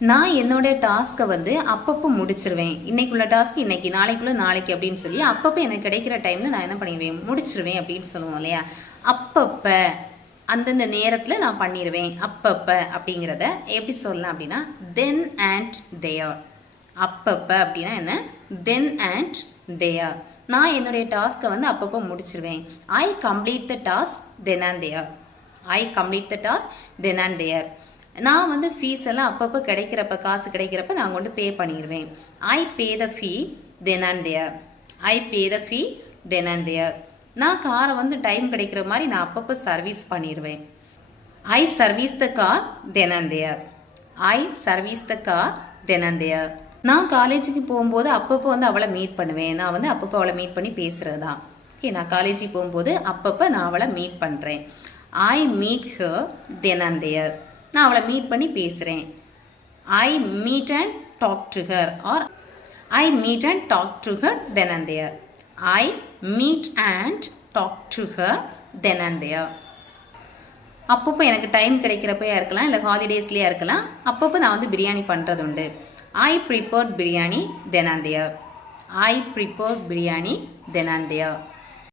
நான் என்னோட டாஸ்க்கை வந்து அப்பப்போ முடிச்சிருவேன். இன்னைக்குள்ள டாஸ்க் இன்னைக்கு, நாளைக்குள்ள நாளைக்கு அப்படின்னு சொல்லி அப்பப்போ எனக்கு கிடைக்கிற டைமில் நான் என்ன பண்ணிடுவேன், முடிச்சிருவேன் அப்படின்னு சொல்லுவோம் இல்லையா? அப்பப்போ அந்தந்த நேரத்தில் நான் பண்ணிடுவேன். அப்பப்போ அப்படிங்கிறத எப்படி சொல்லலாம் அப்படின்னா தென் அண்ட் தேர். அப்பப்போ அப்படின்னா என்ன? Then and there. நான் என்னுடைய டாஸ்க்கை வந்து அப்பப்போ முடிச்சிருவேன். I complete the task then and there. I complete the task then and there. நான் வந்து ஃபீஸ் எல்லாம் அப்பப்போ கிடைக்கிறப்ப, காசு கிடைக்கிறப்ப நான் கொண்டு பே பண்ணிடுவேன். I pay the fee then and there. I pay the fee then and there. நான் காரை வந்து டைம் கிடைக்கிற மாதிரி நான் அப்பப்போ சர்வீஸ் பண்ணிடுவேன். I service the car then and there. I service the car then and there. நான் காலேஜுக்கு போகும்போது அப்பப்போ வந்து அவளை மீட் பண்ணுவேன். நான் வந்து அப்பப்போ அவளை மீட் பண்ணி பேசுகிறது தான். ஓகே, நான் காலேஜுக்கு போகும்போது அப்பப்போ நான் அவளை மீட் பண்ணுறேன். I meet her then and there. நான் அவளை மீட் பண்ணி பேசுகிறேன். I meet and talk to her or I meet and talk to her then and there. I meet and talk to her then and there. அப்பப்போ எனக்கு time கிடைக்கிறப்பையா இருக்கலாம், இல்லை ஹாலிடேஸ்லேயே இருக்கலாம். அப்பப்போ நான் வந்து பிரியாணி பண்ணுறது உண்டு. I prepare biryani then and there. I prepare biryani then and there.